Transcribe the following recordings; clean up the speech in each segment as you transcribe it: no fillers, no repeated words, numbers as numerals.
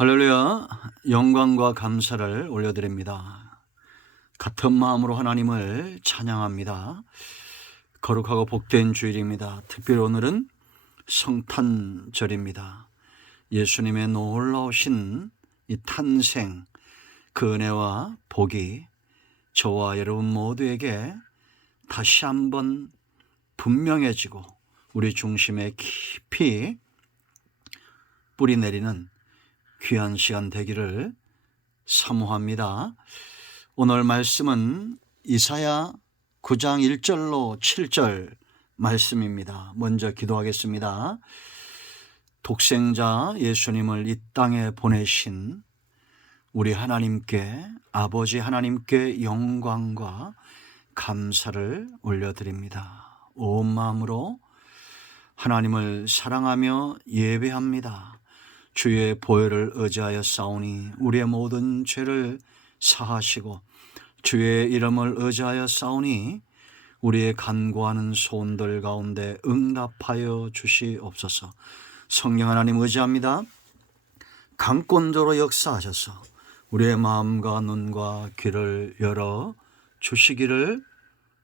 할렐루야, 영광과 감사를 올려드립니다. 같은 마음으로 하나님을 찬양합니다. 거룩하고 복된 주일입니다. 특별히 오늘은 성탄절입니다. 예수님의 놀라우신 이 탄생, 그 은혜와 복이 저와 여러분 모두에게 다시 한번 분명해지고 우리 중심에 깊이 뿌리 내리는 귀한 시간 되기를 사모합니다. 오늘 말씀은 이사야 9장 1절로 7절 말씀입니다. 먼저 기도하겠습니다. 독생자 예수님을 이 땅에 보내신 우리 하나님께, 아버지 하나님께 영광과 감사를 올려드립니다. 온 마음으로 하나님을 사랑하며 예배합니다. 주의 보혈을 의지하여 싸우니 우리의 모든 죄를 사하시고, 주의 이름을 의지하여 싸우니 우리의 간구하는 소원들 가운데 응답하여 주시옵소서. 성령 하나님 의지합니다. 강권조로 역사하셔서 우리의 마음과 눈과 귀를 열어 주시기를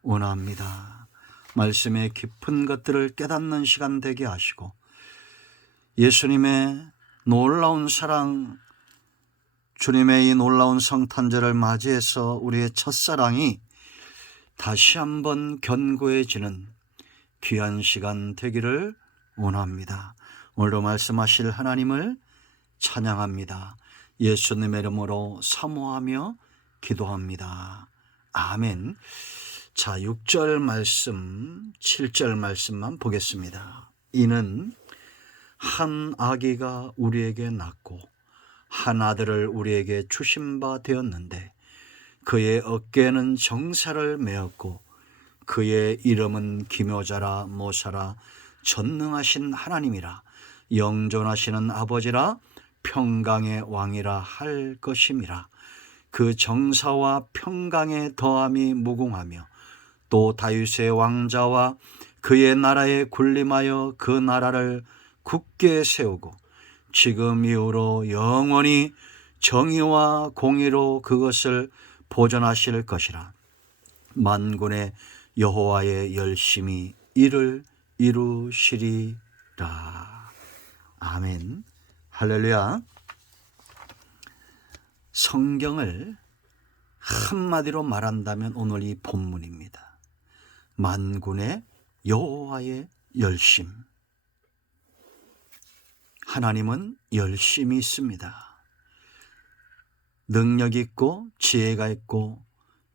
원합니다. 말씀의 깊은 것들을 깨닫는 시간 되게 하시고, 예수님의 놀라운 사랑, 주님의 이 놀라운 성탄절을 맞이해서 우리의 첫사랑이 다시 한번 견고해지는 귀한 시간 되기를 원합니다. 오늘도 말씀하실 하나님을 찬양합니다. 예수님의 이름으로 사모하며 기도합니다. 아멘. 자, 6절 말씀, 7절 말씀만 보겠습니다. 이는 한 아기가 우리에게 낳고 한 아들을 우리에게 주신 바 되었는데, 그의 어깨에는 정사를 메었고 그의 이름은 기묘자라, 모사라, 전능하신 하나님이라, 영존하시는 아버지라, 평강의 왕이라 할 것임이라. 그 정사와 평강의 더함이 무궁하며 또 다윗의 왕자와 그의 나라에 군림하여 그 나라를 굳게 세우고 지금 이후로 영원히 정의와 공의로 그것을 보존하실 것이라. 만군의 여호와의 열심히 이를 이루시리라. 아멘. 할렐루야. 성경을 한마디로 말한다면 오늘 이 본문입니다. 만군의 여호와의 열심. 하나님은 열심이 있습니다. 능력이 있고 지혜가 있고,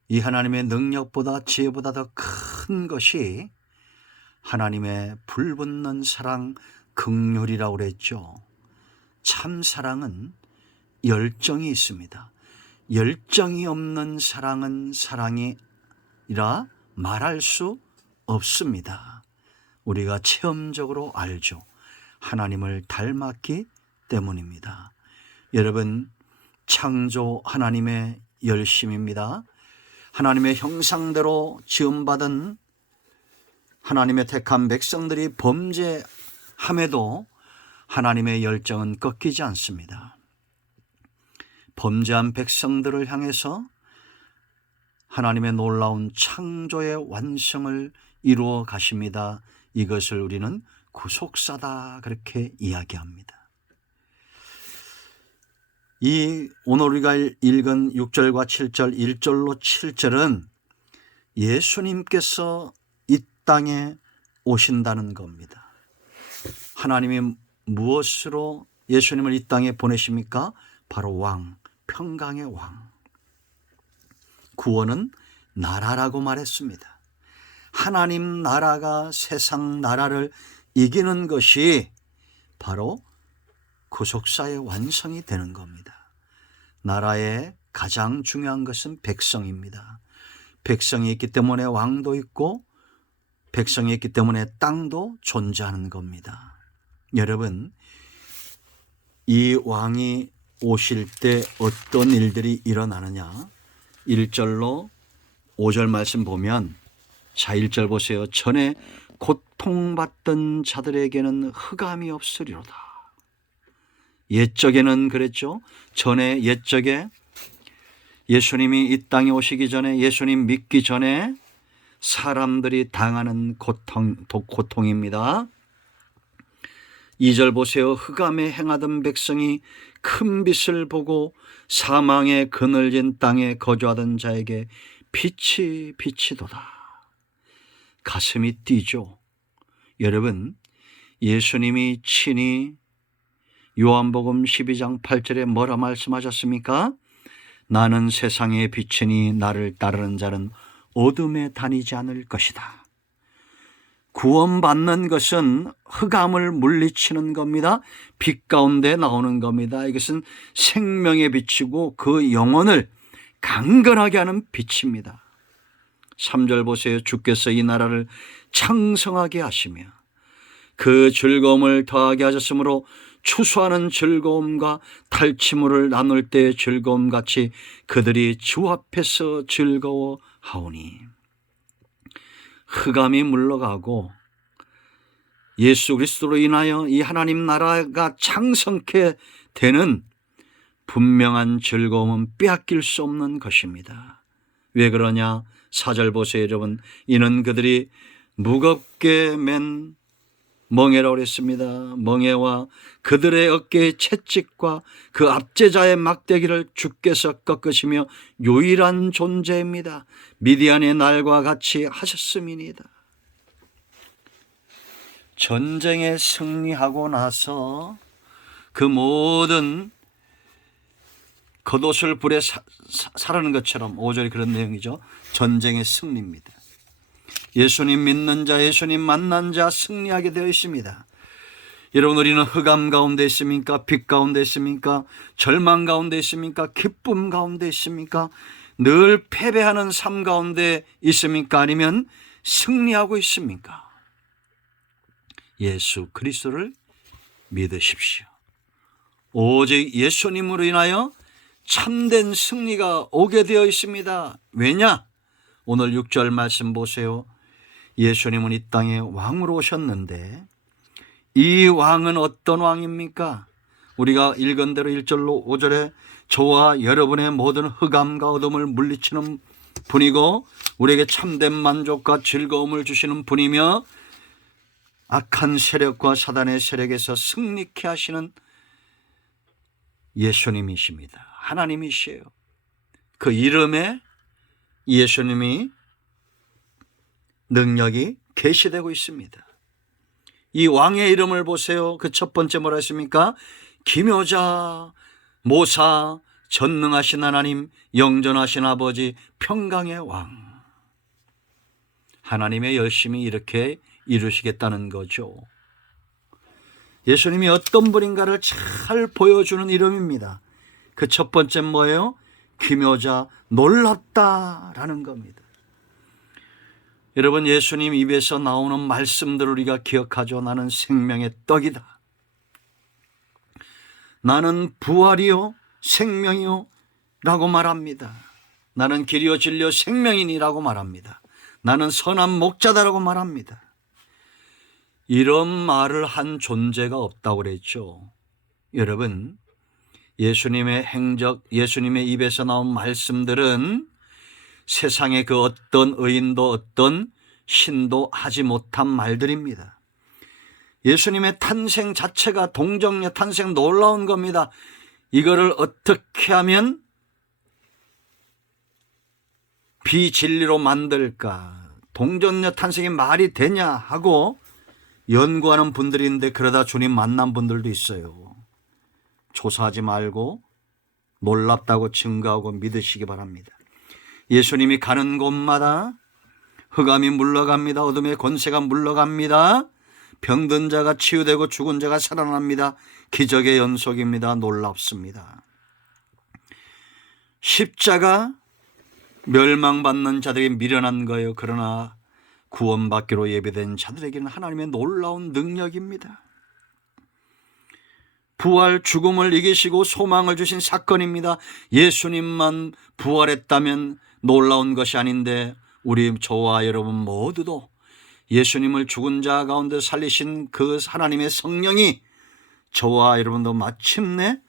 이 하나님의 능력보다 지혜보다 더 큰 것이 하나님의 불붙는 사랑, 긍휼이라고 그랬죠. 참 사랑은 열정이 있습니다. 열정이 없는 사랑은 사랑이라 말할 수 없습니다. 우리가 체험적으로 알죠. 하나님을 닮았기 때문입니다. 여러분, 창조 하나님의 열심입니다. 하나님의 형상대로 지음받은 하나님의 택한 백성들이 범죄함에도 하나님의 열정은 꺾이지 않습니다. 범죄한 백성들을 향해서 하나님의 놀라운 창조의 완성을 이루어 가십니다. 이것을 우리는 구속사다, 그렇게 이야기합니다. 이 오늘 우리가 읽은 6절과 7절, 1절로 7절은 예수님께서 이 땅에 오신다는 겁니다. 하나님이 무엇으로 예수님을 이 땅에 보내십니까? 바로 왕, 평강의 왕. 구원은 나라라고 말했습니다. 하나님 나라가 세상 나라를 이기는 것이 바로 구속사의 완성이 되는 겁니다. 나라의 가장 중요한 것은 백성입니다. 백성이 있기 때문에 왕도 있고, 백성이 있기 때문에 땅도 존재하는 겁니다. 여러분, 이 왕이 오실 때 어떤 일들이 일어나느냐? 1절로 5절 말씀 보면, 자, 1절 보세요. 전에 고통받던 자들에게는 흑암이 없으리로다. 옛적에는 그랬죠. 전에 옛적에 예수님이 이 땅에 오시기 전에, 예수님 믿기 전에 사람들이 당하는 고통입니다. 2절 보세요. 흑암에 행하던 백성이 큰 빛을 보고 사망의 그늘진 땅에 거주하던 자에게 빛이 비치도다. 가슴이 뛰죠. 여러분, 예수님이 친히 요한복음 12장 8절에 뭐라 말씀하셨습니까? 나는 세상의 빛이니 나를 따르는 자는 어둠에 다니지 않을 것이다. 구원받는 것은 흑암을 물리치는 겁니다. 빛 가운데 나오는 겁니다. 이것은 생명의 빛이고 그 영혼을 강건하게 하는 빛입니다. 3절 보세요. 주께서 이 나라를 창성하게 하시며 그 즐거움을 더하게 하셨으므로 추수하는 즐거움과 탈취물을 나눌 때의 즐거움같이 그들이 주 앞에서 즐거워하오니. 흑암이 물러가고 예수 그리스도로 인하여 이 하나님 나라가 창성케 되는 분명한 즐거움은 빼앗길 수 없는 것입니다. 왜 그러냐? 4절 보세요, 여러분. 이는 그들이 무겁게 맨 멍에라고 그랬습니다. 멍에와 그들의 어깨의 채찍과 그 압제자의 막대기를 주께서 꺾으시며 유일한 존재입니다. 미디안의 날과 같이 하셨음이니이다. 전쟁에 승리하고 나서 그 모든 겉옷을 불에 사르는 것처럼 5절이 그런 내용이죠. 전쟁의 승리입니다. 예수님 믿는 자, 예수님 만난 자 승리하게 되어 있습니다. 여러분, 우리는 흑암 가운데 있습니까? 빛 가운데 있습니까? 절망 가운데 있습니까? 기쁨 가운데 있습니까? 늘 패배하는 삶 가운데 있습니까? 아니면 승리하고 있습니까? 예수 그리스도를 믿으십시오. 오직 예수님으로 인하여 참된 승리가 오게 되어 있습니다. 왜냐? 오늘 6절 말씀 보세요. 예수님은 이 땅에 왕으로 오셨는데 이 왕은 어떤 왕입니까? 우리가 읽은 대로 1절로 5절에 저와 여러분의 모든 흑암과 어둠을 물리치는 분이고 우리에게 참된 만족과 즐거움을 주시는 분이며 악한 세력과 사단의 세력에서 승리케 하시는 예수님이십니다. 하나님이시에요. 그 이름에 예수님이 능력이 계시되고 있습니다. 이 왕의 이름을 보세요. 그 첫 번째 뭐라 했습니까? 기묘자, 모사, 전능하신 하나님, 영전하신 아버지, 평강의 왕. 하나님의 열심히 이렇게 이루시겠다는 거죠. 예수님이 어떤 분인가를 잘 보여주는 이름입니다. 그 첫 번째 뭐예요? 기묘자, 놀랍다라는 겁니다. 여러분, 예수님 입에서 나오는 말씀들을 우리가 기억하죠. 나는 생명의 떡이다. 나는 부활이요 생명이요 라고 말합니다. 나는 길이요 진리요 생명이니라고 말합니다. 나는 선한 목자다라고 말합니다. 이런 말을 한 존재가 없다고 그랬죠. 여러분, 예수님의 행적, 예수님의 입에서 나온 말씀들은 세상의 그 어떤 의인도 어떤 신도 하지 못한 말들입니다. 예수님의 탄생 자체가 동정녀 탄생 놀라운 겁니다. 이거를 어떻게 하면 비진리로 만들까? 동정녀 탄생이 말이 되냐 하고 연구하는 분들이 있는데 그러다 주님 만난 분들도 있어요. 조사하지 말고 놀랍다고 증거하고 믿으시기 바랍니다. 예수님이 가는 곳마다 흑암이 물러갑니다. 어둠의 권세가 물러갑니다. 병든 자가 치유되고 죽은 자가 살아납니다. 기적의 연속입니다. 놀랍습니다. 십자가 멸망받는 자들이 미련한 거예요. 그러나 구원받기로 예비된 자들에게는 하나님의 놀라운 능력입니다. 부활, 죽음을 이기시고 소망을 주신 사건입니다. 예수님만 부활했다면 놀라운 것이 아닌데 우리 저와 여러분 모두도 예수님을 죽은 자 가운데 살리신 그 하나님의 성령이 저와 여러분도 마침내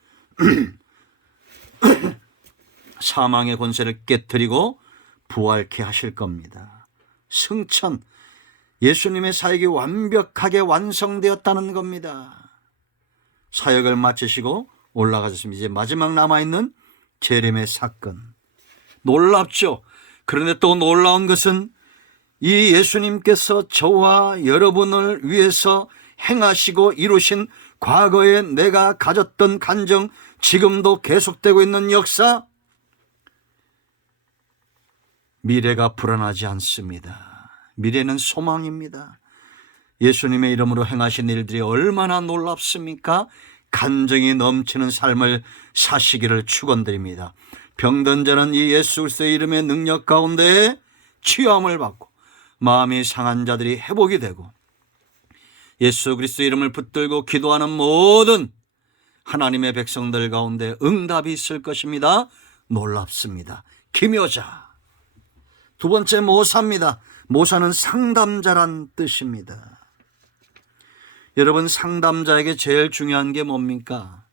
사망의 권세를 깨뜨리고 부활케 하실 겁니다. 승천, 예수님의 사역이 완벽하게 완성되었다는 겁니다. 사역을 마치시고 올라가셨습니다. 이제 마지막 남아있는 재림의 사건. 놀랍죠? 그런데 또 놀라운 것은 이 예수님께서 저와 여러분을 위해서 행하시고 이루신 과거에 내가 가졌던 간정, 지금도 계속되고 있는 역사, 미래가 불안하지 않습니다. 미래는 소망입니다. 예수님의 이름으로 행하신 일들이 얼마나 놀랍습니까? 간정이 넘치는 삶을 사시기를 축원드립니다. 병든 자는 이 예수 그리스도의 이름의 능력 가운데 치유함을 받고 마음이 상한 자들이 회복이 되고 예수 그리스도의 이름을 붙들고 기도하는 모든 하나님의 백성들 가운데 응답이 있을 것입니다. 놀랍습니다. 기묘자. 두 번째 모사입니다. 모사는 상담자란 뜻입니다. 여러분, 상담자에게 제일 중요한 게 뭡니까?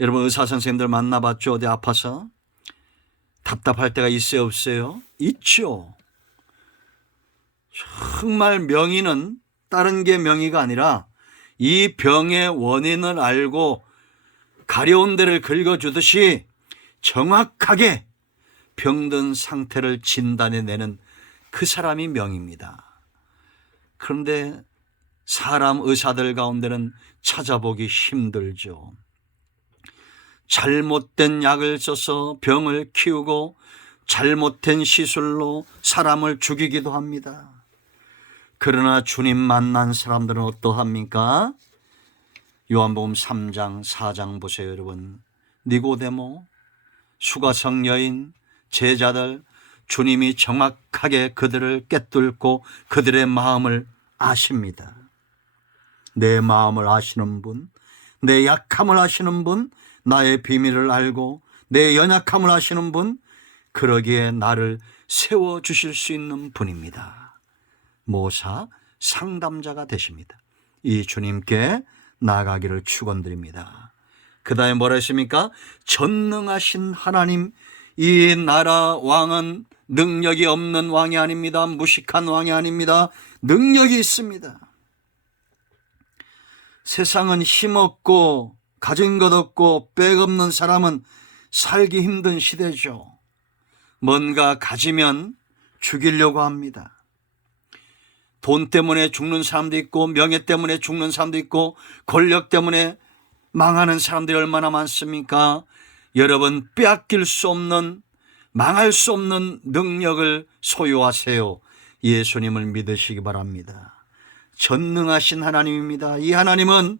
여러분, 의사 선생님들 만나봤죠? 어디 아파서? 답답할 때가 있어요, 없어요? 있죠. 정말 명의는 다른 게 명의가 아니라 이 병의 원인을 알고 가려운 데를 긁어주듯이 정확하게 병든 상태를 진단해내는 그 사람이 명입니다. 그런데 사람 의사들 가운데는 찾아보기 힘들죠. 잘못된 약을 써서 병을 키우고 잘못된 시술로 사람을 죽이기도 합니다. 그러나 주님 만난 사람들은 어떠합니까? 요한복음 3장 4장 보세요, 여러분. 니고데모, 수가성 여인, 제자들, 주님이 정확하게 그들을 꿰뚫고 그들의 마음을 아십니다. 내 마음을 아시는 분, 내 약함을 아시는 분, 나의 비밀을 알고 내 연약함을 아시는 분, 그러기에 나를 세워주실 수 있는 분입니다. 모사, 상담자가 되십니다. 이 주님께 나아가기를 축원드립니다. 그 다음에 뭐라 했습니까? 전능하신 하나님, 이 나라 왕은 능력이 없는 왕이 아닙니다. 무식한 왕이 아닙니다. 능력이 있습니다. 세상은 힘없고 가진 것 없고 백 없는 사람은 살기 힘든 시대죠. 뭔가 가지면 죽이려고 합니다. 돈 때문에 죽는 사람도 있고 명예 때문에 죽는 사람도 있고 권력 때문에 망하는 사람들이 얼마나 많습니까? 여러분, 빼앗길 수 없는, 망할 수 없는 능력을 소유하세요. 예수님을 믿으시기 바랍니다. 전능하신 하나님입니다. 이 하나님은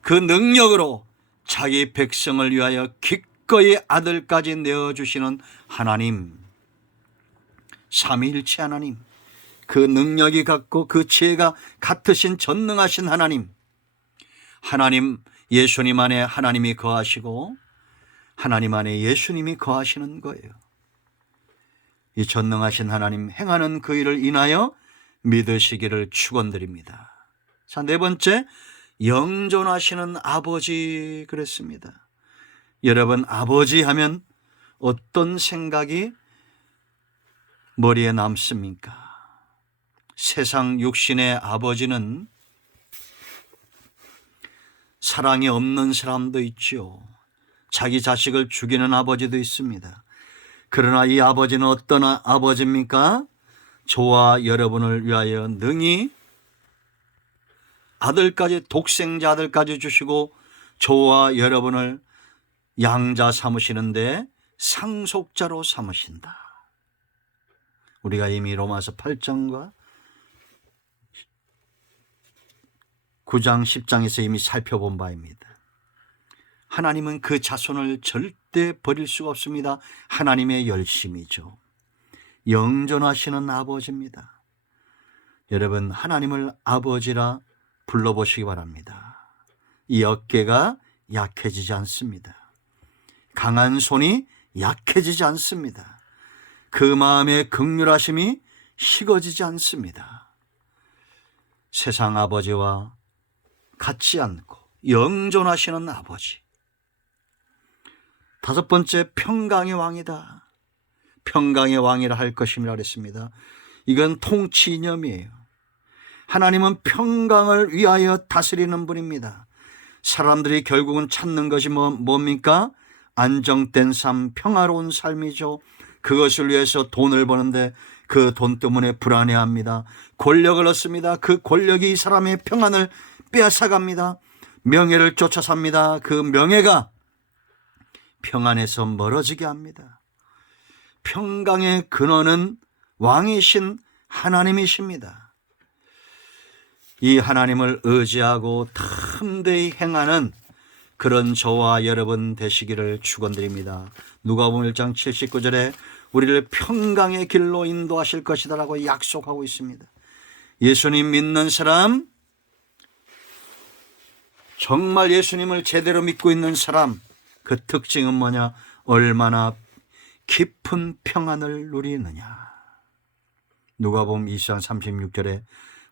그 능력으로 자기 백성을 위하여 기꺼이 아들까지 내어주시는 하나님, 삼위일체 하나님, 그 능력이 같고 그 지혜가 같으신 전능하신 하나님, 하나님, 예수님 안에 하나님이 거하시고 하나님 안에 예수님이 거하시는 거예요. 이 전능하신 하나님 행하는 그 일을 인하여 믿으시기를 축원드립니다. 자, 네 번째, 영존하시는 아버지 그랬습니다. 여러분, 아버지 하면 어떤 생각이 머리에 남습니까? 세상 육신의 아버지는 사랑이 없는 사람도 있죠. 자기 자식을 죽이는 아버지도 있습니다. 그러나 이 아버지는 어떤 아버지입니까? 저와 여러분을 위하여 능히 아들까지, 독생자 아들까지 주시고 저와 여러분을 양자 삼으시는데 상속자로 삼으신다. 우리가 이미 로마서 8장과 9장 10장에서 이미 살펴본 바입니다. 하나님은 그 자손을 절대 버릴 수가 없습니다. 하나님의 열심이죠. 영존하시는 아버지입니다. 여러분, 하나님을 아버지라 불러보시기 바랍니다. 이 어깨가 약해지지 않습니다. 강한 손이 약해지지 않습니다. 그 마음의 긍휼하심이 식어지지 않습니다. 세상 아버지와 같지 않고 영존하시는 아버지. 다섯 번째, 평강의 왕이다. 평강의 왕이라 할 것임이라 그랬습니다. 이건 통치 이념이에요. 하나님은 평강을 위하여 다스리는 분입니다. 사람들이 결국은 찾는 것이 뭡니까? 안정된 삶, 평화로운 삶이죠. 그것을 위해서 돈을 버는데 그 돈 때문에 불안해합니다. 권력을 얻습니다. 그 권력이 이 사람의 평안을 빼앗아갑니다. 명예를 쫓아 삽니다. 그 명예가 평안에서 멀어지게 합니다. 평강의 근원은 왕이신 하나님이십니다. 이 하나님을 의지하고 탐대히 행하는 그런 저와 여러분 되시기를 축원드립니다. 누가복음 1장 79절에 우리를 평강의 길로 인도하실 것이다라고 약속하고 있습니다. 예수님 믿는 사람, 정말 예수님을 제대로 믿고 있는 사람, 그 특징은 뭐냐? 얼마나 깊은 평안을 누리느냐. 누가복음 2장 36절에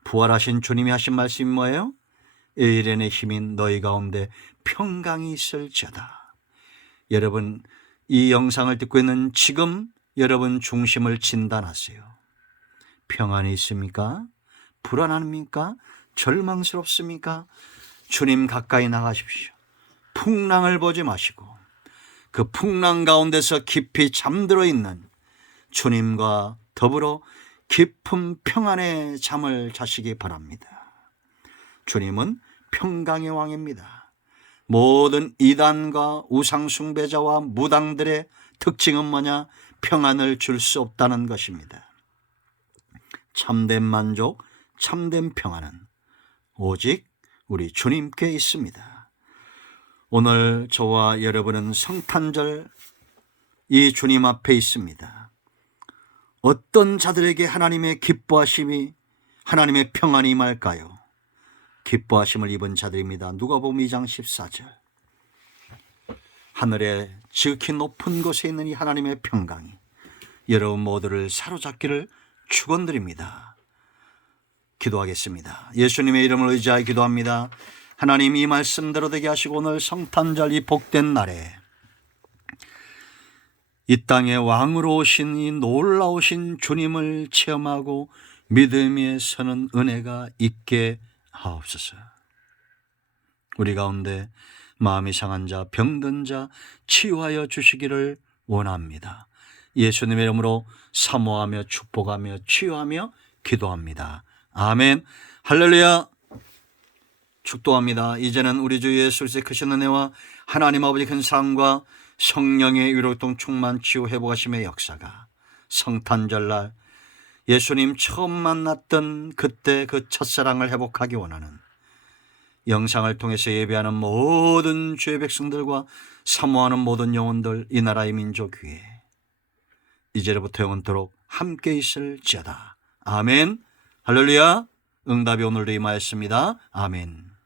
부활하신 주님이 하신 말씀이 뭐예요? 에일의 힘인 너희 가운데 평강이 있을지어다. 여러분, 이 영상을 듣고 있는 지금 여러분 중심을 진단하세요. 평안이 있습니까? 불안합니까? 절망스럽습니까? 주님 가까이 나가십시오. 풍랑을 보지 마시고 그 풍랑 가운데서 깊이 잠들어 있는 주님과 더불어 깊은 평안의 잠을 자시기 바랍니다. 주님은 평강의 왕입니다. 모든 이단과 우상숭배자와 무당들의 특징은 뭐냐? 평안을 줄 수 없다는 것입니다. 참된 만족, 참된 평안은 오직 우리 주님께 있습니다. 오늘 저와 여러분은 성탄절 이 주님 앞에 있습니다. 어떤 자들에게 하나님의 기뻐하심이, 하나님의 평안이 임할까요? 기뻐하심을 입은 자들입니다. 누가복음 2장 14절. 하늘에 지극히 높은 곳에 있는 이 하나님의 평강이 여러분 모두를 사로잡기를 축원드립니다. 기도하겠습니다. 예수님의 이름을 의지하여 기도합니다. 하나님, 이 말씀대로 되게 하시고 오늘 성탄절 이 복된 날에 이 땅에 왕으로 오신 이 놀라우신 주님을 체험하고 믿음에 서는 은혜가 있게 하옵소서. 우리 가운데 마음이 상한 자, 병든 자 치유하여 주시기를 원합니다. 예수님의 이름으로 사모하며 축복하며 치유하며 기도합니다. 아멘. 할렐루야. 축도합니다. 이제는 우리 주 예수 그리스도의 크신 은혜와 하나님 아버지 큰 사랑과 성령의 위로통 충만 치유 회복하심의 역사가 성탄절날 예수님 처음 만났던 그때 그 첫사랑을 회복하기 원하는 영상을 통해서 예배하는 모든 주의 백성들과 사모하는 모든 영혼들, 이 나라의 민족 위에 이제부터 영원토록 함께 있을지어다. 아멘. 할렐루야. 응답이 오늘도 임하였습니다. 아멘.